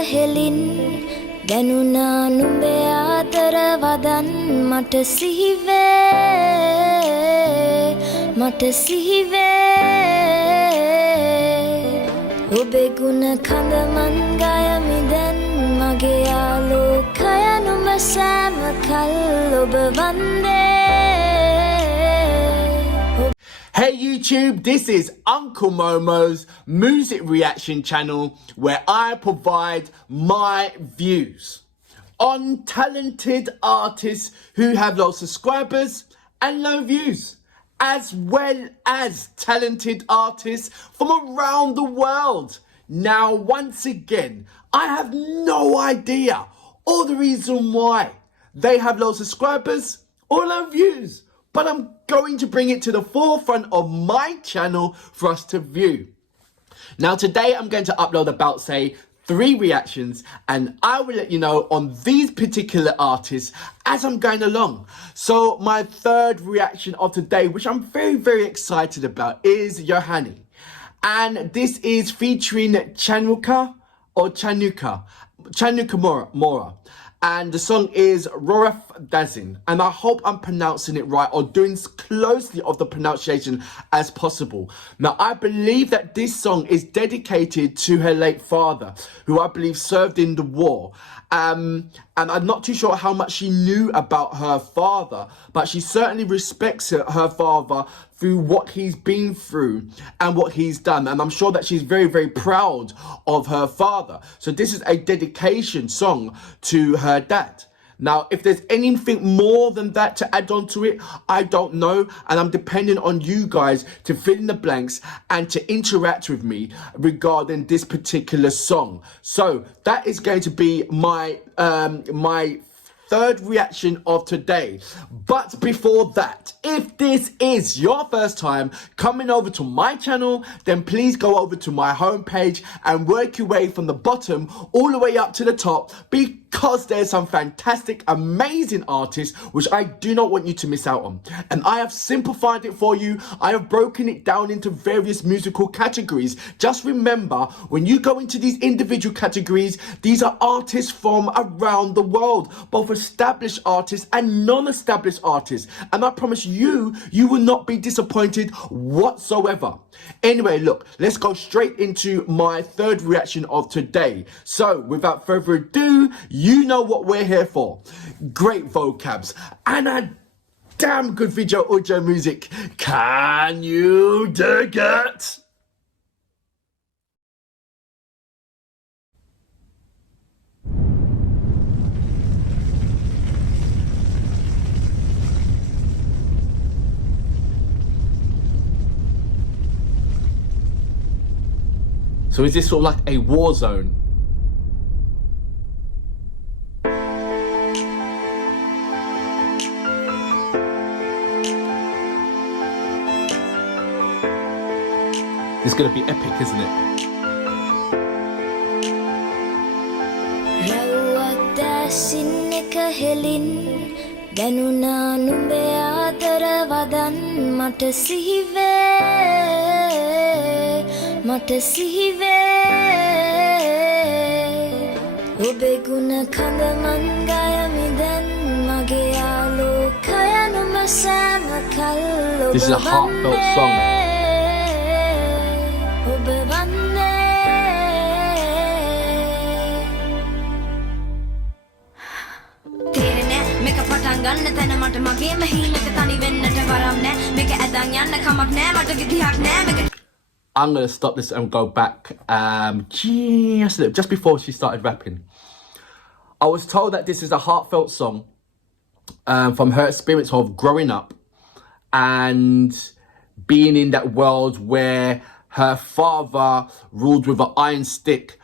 helin Danuna numbe adara wadan mata sihive Obe guna khanda man gaya midan mage alokaya numba sama kal oba vande Hey YouTube, this is Uncle Momo's music reaction channel where I provide my views on talented artists who have low subscribers and low views, as well as talented artists from around the world. Now, once again, I have no idea or the reason why they have low subscribers or low views, but I'm going to bring it to the forefront of my channel for us to view. Now today I'm going to upload about, say, 3 reactions, and I will let you know on these particular artists as I'm going along. So my third reaction of today, which I'm very excited about, is Yohani. And this is featuring Chanuka Mora. And the song is Rawwath Dasin. And I hope I'm pronouncing it right or doing as closely of the pronunciation as possible. Now, I believe that this song is dedicated to her late father, who I believe served in the war. And I'm not too sure how much she knew about her father, but she certainly respects her father through what he's been through and what he's done. And I'm sure that she's very proud of her father. So this is a dedication song to her dad. Now, if there's anything more than that to add on to it, I don't know. And I'm depending on you guys to fill in the blanks and to interact with me regarding this particular song. So that is going to be my third reaction of today. But before that, if this is your first time coming over to my channel, then please go over to my homepage and work your way from the bottom all the way up to the top, because there's some fantastic, amazing artists which I do not want you to miss out on. And I have simplified it for you. I have broken it down into various musical categories. Just remember, when you go into these individual categories, these are artists from around the world, both established artists and non-established artists. And I promise you, you will not be disappointed whatsoever. Anyway, look, let's go straight into my third reaction of today. So, without further ado, you know what we're here for. Great vocabs and a damn good video audio music. Can you dig it? So is this sort of like a war zone? It's gonna be epic, isn't it? Rawwath Dasin helin Danuna numbe adara wadan mata sihive Obe guna khanda man gaya midan mage alokaya numba sama kal oba This is a heartfelt song. I'm going to stop this and go back just before she started rapping. I was told that this is a heartfelt song from her experience of growing up and being in that world where her father ruled with an iron stick,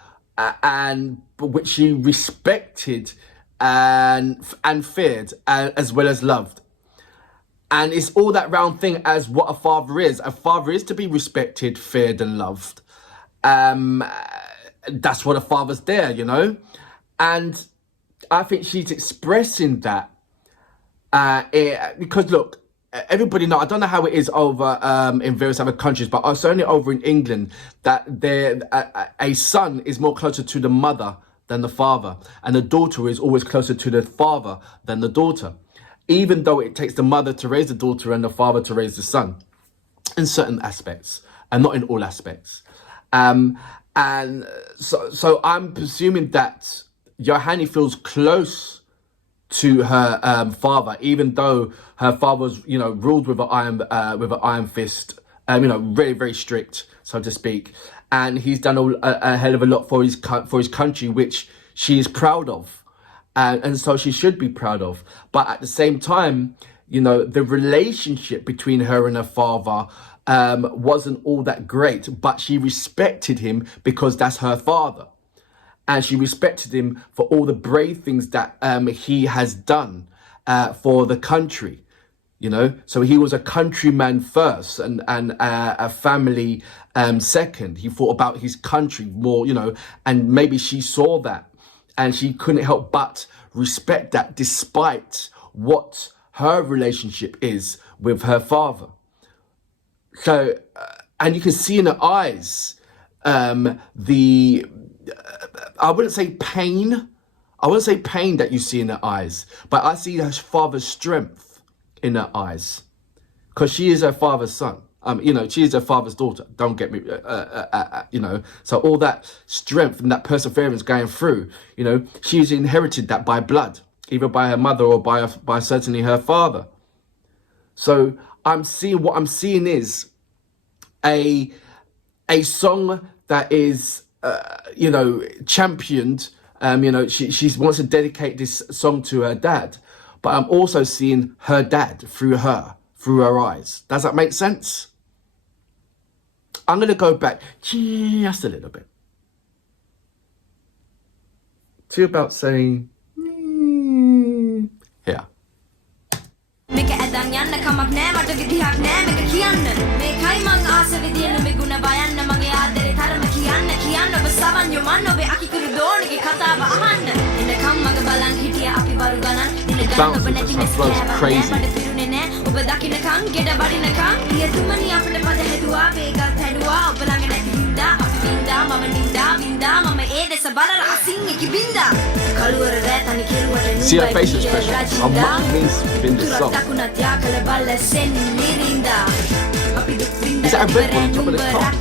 and which she respected and feared, as well as loved. And it's all that round thing as what a father is. A father is to be respected, feared and loved. That's what a father's there, you know. And I think she's expressing that because look, everybody know, I don't know how it is over in various other countries, but certainly over in England, that a son is more closer to the mother than the father, and the daughter is always closer to the father than the daughter, even though it takes the mother to raise the daughter and the father to raise the son in certain aspects, and not in all aspects. And so I'm presuming that Yohani feels close to her father, even though her father was, ruled with an iron fist, very, very strict, so to speak. And he's done a hell of a lot for his country, which she is proud of. And so she should be proud of. But at the same time, the relationship between her and her father wasn't all that great. But she respected him because that's her father. And she respected him for all the brave things that he has done for the country. So he was a countryman first and a family second. He thought about his country more, and maybe she saw that. And she couldn't help but respect that despite what her relationship is with her father. So, and you can see in her eyes, I wouldn't say pain. I wouldn't say pain that you see in her eyes, but I see her father's strength in her eyes. Because she is her father's son. She is her father's daughter. Don't get me, So all that strength and that perseverance going through, she's inherited that by blood, either by her mother or by certainly her father. So what I'm seeing is a song that is, championed. She wants to dedicate this song to her dad, but I'm also seeing her dad through her eyes. Does that make sense? I'm going to go back just a little bit to about saying, here. Bounce because her flow's crazy. See her face expression. How much means within this song. Is that a red one on top of the top?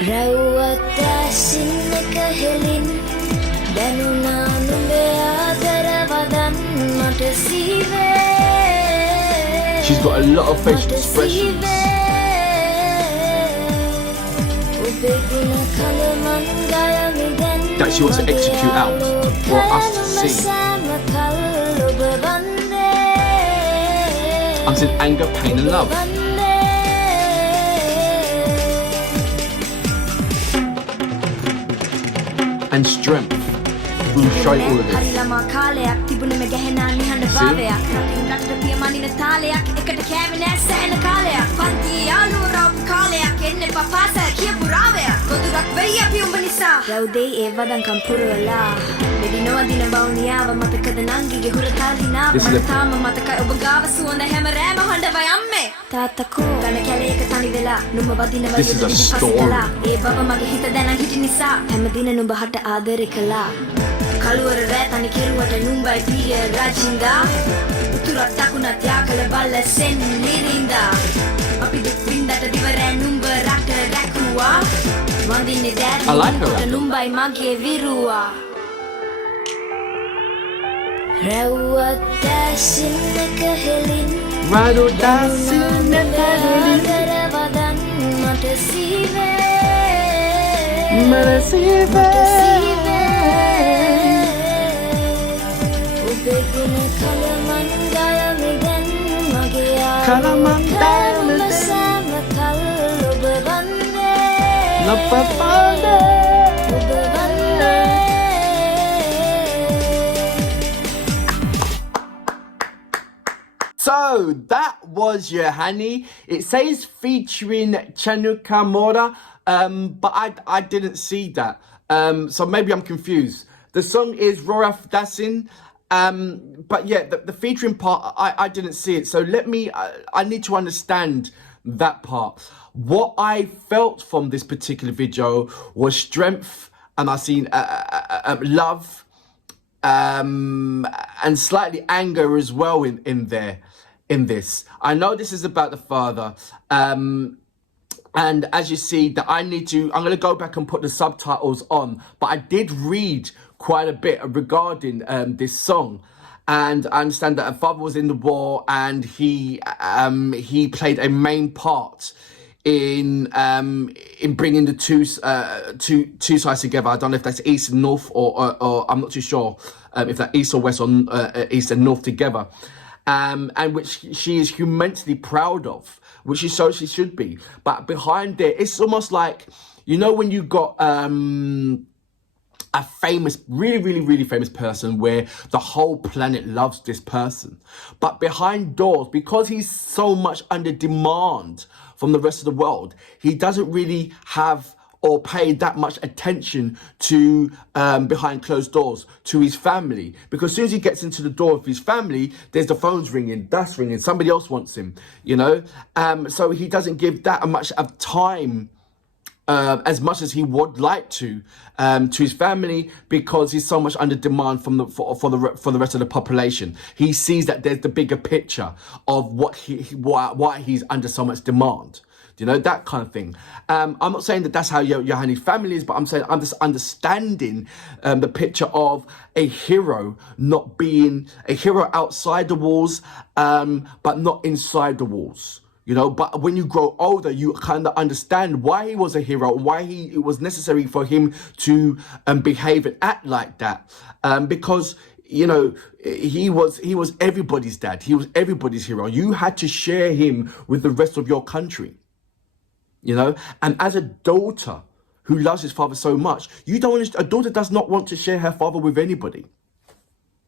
Rawwath Dasin kahelin Banuna numbe adarawadan mata sive. She's got a lot of facial expressions that she wants to execute out for us to see. I'm seeing anger, pain and love. And strength. We'll show you all of this. This is a story. Kaluwara rethani kiruwata numbai piya rajinda uturak takuna tyakala balla sen lirinda api dupindata divare numba rakta rakuwa wandine dad kota numbai mage viruwa. Rawwath Dasin kahelin Rawwath Dasin kahelin darawadan mata sive So that was Yohani. It says featuring Chanuka Mora, but I didn't see that. So maybe I'm confused. The song is Rawwath Dasin. But yeah, the featuring part, I didn't see it. So I need to understand that part. What I felt from this particular video was strength, and I seen love, and slightly anger as well in this. I know this is about the father, and as you see that I'm going to go back and put the subtitles on, but I did read quite a bit regarding this song. And I understand that her father was in the war, and he played a main part in bringing the two sides together. I don't know if that's east and north, or I'm not too sure if that's east or west, or east and north together, and which she is immensely proud of, which is so she should be. But behind it, it's almost like, you know, when you got a famous, really famous person where the whole planet loves this person, but behind doors, because he's so much under demand from the rest of the world, he doesn't really have or pay that much attention to behind closed doors to his family, because as soon as he gets into the door of his family, there's the phones ringing, that's ringing, somebody else wants him, you know. So he doesn't give that much of time as much as he would like to his family, because he's so much under demand from for the rest of the population. He sees that there's the bigger picture of why he's under so much demand. You know, that kind of thing. I'm not saying that that's how Yohani's family is, but I'm saying I'm just understanding the picture of a hero not being a hero outside the walls, but not inside the walls. You know, but when you grow older, you kind of understand why he was a hero, why it was necessary for him to behave and act like that, because, you know, he was everybody's dad. He was everybody's hero. You had to share him with the rest of your country, you know. And as a daughter who loves his father so much, a daughter does not want to share her father with anybody.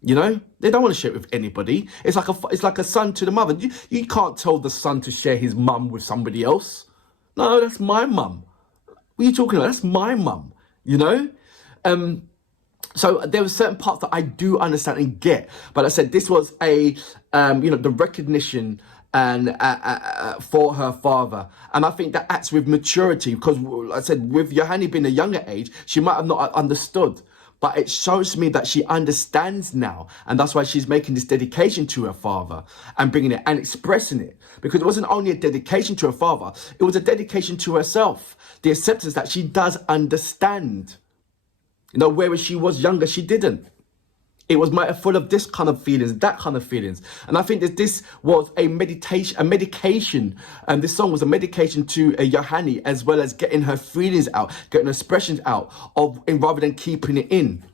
You know, they don't want to share it with anybody. It's like a son to the mother. You can't tell the son to share his mum with somebody else. No, that's my mum. What are you talking about? That's my mum, you know? So there were certain parts that I do understand and get. But I said this was you know, the recognition and for her father. And I think that acts with maturity, because like I said, with Yohani being a younger age, she might have not understood. But it shows me that she understands now. And that's why she's making this dedication to her father and bringing it and expressing it. Because it wasn't only a dedication to her father, it was a dedication to herself. The acceptance that she does understand. You know, whereas she was younger, she didn't. It was full of this kind of feelings, that kind of feelings. And I think that this was a medication. And this song was a medication to Yohani, as well as getting her feelings out, getting her expressions out, rather than keeping it in.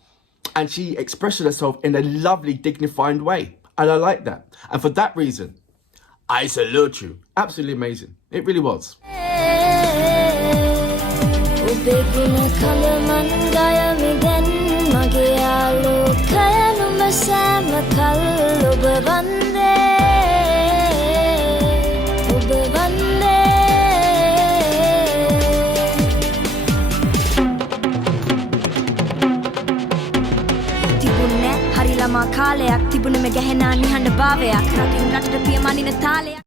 And she expressed herself in a lovely, dignified way. And I like that. And for that reason, I salute you. Absolutely amazing. It really was. Hari lama කාලයක් තිබුණ මේ ගැහෙනා නිහඬ භාවයක් රටින් රටට පියමනින තාලයක්